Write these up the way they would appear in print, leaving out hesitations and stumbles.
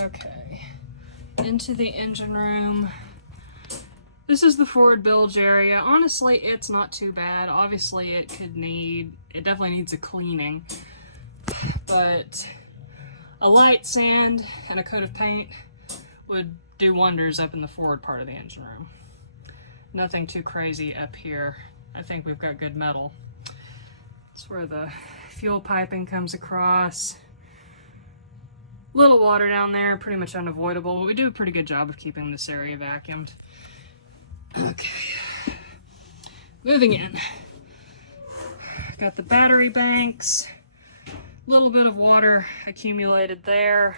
Okay, into the engine room. This is the forward bilge area. Honestly, it's not too bad. Obviously, it definitely needs a cleaning, but a light sand and a coat of paint would do wonders up in the forward part of the engine room. Nothing too crazy up here. I think we've got good metal. That's where the fuel piping comes across. Little water down there, pretty much unavoidable, but we do a pretty good job of keeping this area vacuumed. Okay, moving in. Got the battery banks, a little bit of water accumulated there.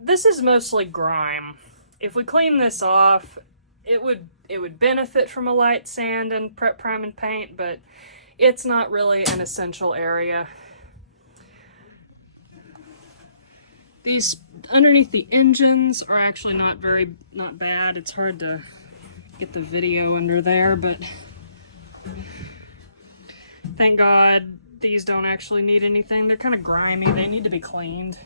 This is mostly grime. If we clean this off, it would benefit from a light sand and prep, prime, and paint, but it's not really an essential area. These underneath the engines are actually not bad. It's hard to get the video under there, but thank God these don't actually need anything. They're kind of grimy. They need to be cleaned.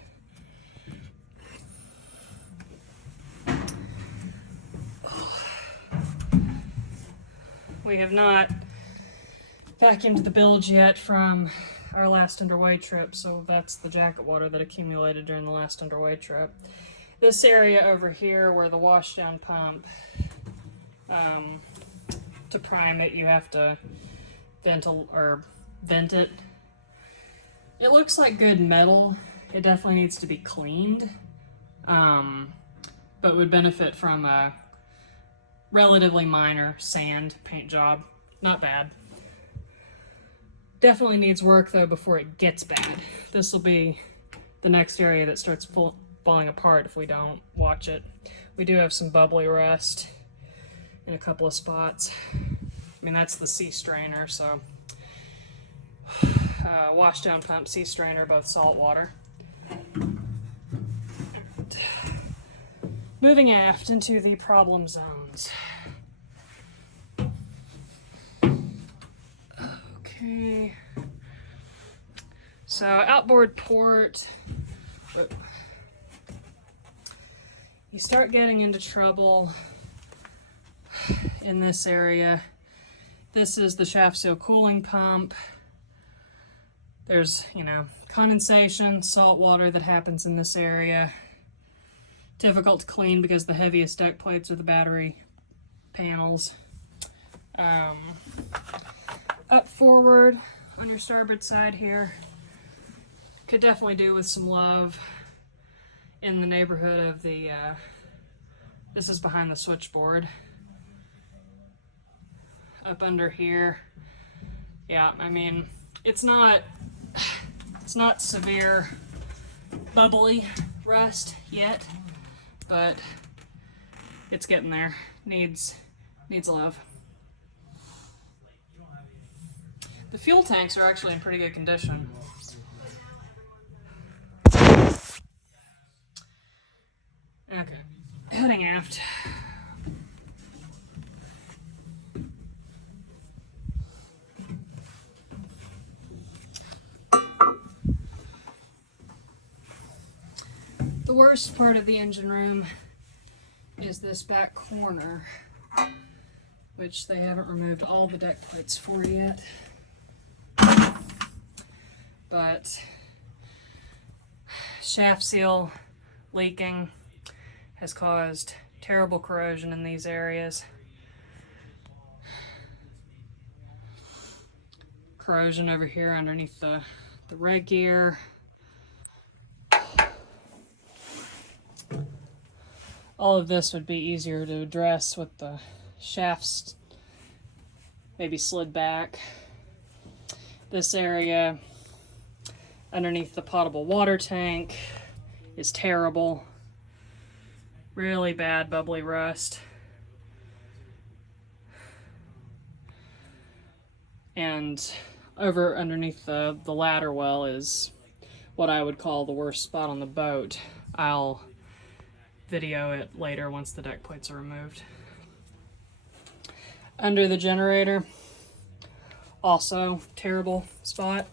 We have not vacuumed the bilge yet from our last underway trip, so that's the jacket water that accumulated during the last underway trip. This area over here where the washdown pump, to prime it, you have to vent it. It looks like good metal. It definitely needs to be cleaned, but would benefit from a relatively minor sand paint job. Not bad. Definitely needs work though before it gets bad. This will be the next area that starts falling apart if we don't watch it. We do have some bubbly rust in a couple of spots. I mean, that's the sea strainer, so washdown pump, sea strainer, both salt water. Moving aft into the problem zones. Okay. So outboard port. You start getting into trouble in this area. This is the shaft seal cooling pump. There's, condensation, salt water that happens in this area. Difficult to clean because the heaviest deck plates are the battery panels. Up forward on your starboard side here, could definitely do with some love in the neighborhood of the, this is behind the switchboard. Up under here, yeah, I mean, it's not severe bubbly rust yet, but it's getting there. Needs love. The fuel tanks are actually in pretty good condition. Okay, heading aft. The worst part of the engine room is this back corner, which they haven't removed all the deck plates for yet. But shaft seal leaking has caused terrible corrosion in these areas. Corrosion over here underneath the reg gear. All of this would be easier to address with the shafts maybe slid back. This area underneath the potable water tank is terrible. Really bad bubbly rust. And over underneath the ladder well is what I would call the worst spot on the boat. I'll video it later once the deck plates are removed. Under the generator, also terrible spot.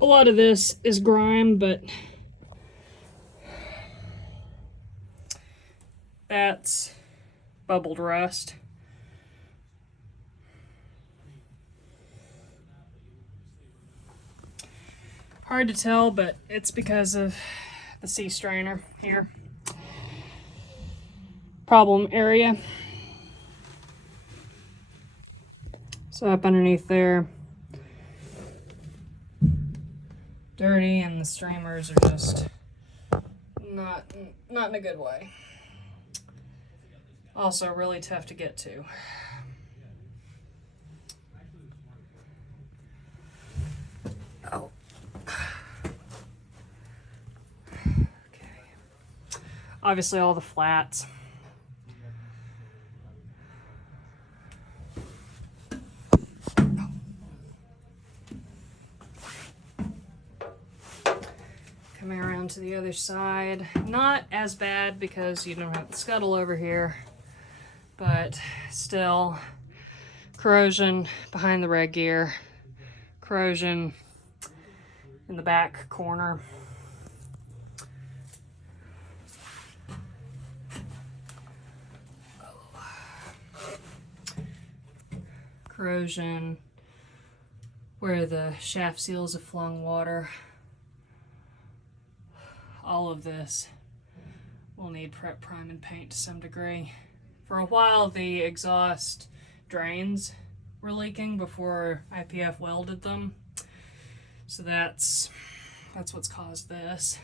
A lot of this is grime, but that's bubbled rust. Hard to tell, but it's because of the sea strainer here. Problem area. So up underneath there, dirty, and the streamers are just not in a good way. Also really tough to get to. Oh. Okay. Obviously all the flats. Coming around to the other side. Not as bad because you don't have the scuttle over here, but still corrosion behind the red gear, corrosion in the back corner. Corrosion where the shaft seals have flung water. All of this will need prep, prime, and paint to some degree. For a while, the exhaust drains were leaking before IPF welded them. So that's what's caused this.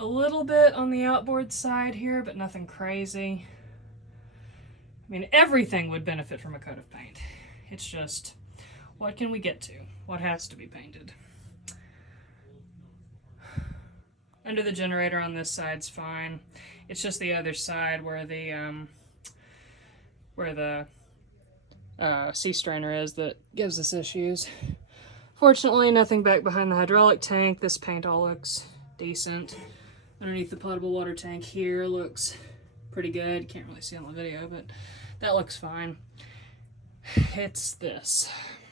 A little bit on the outboard side here, but nothing crazy. I mean, everything would benefit from a coat of paint. It's just, what can we get to? What has to be painted? Under the generator on this side's fine. It's just the other side where the sea strainer is that gives us issues. Fortunately, nothing back behind the hydraulic tank. This paint all looks decent. Underneath the potable water tank here looks pretty good. Can't really see on the video, but that looks fine. It's this.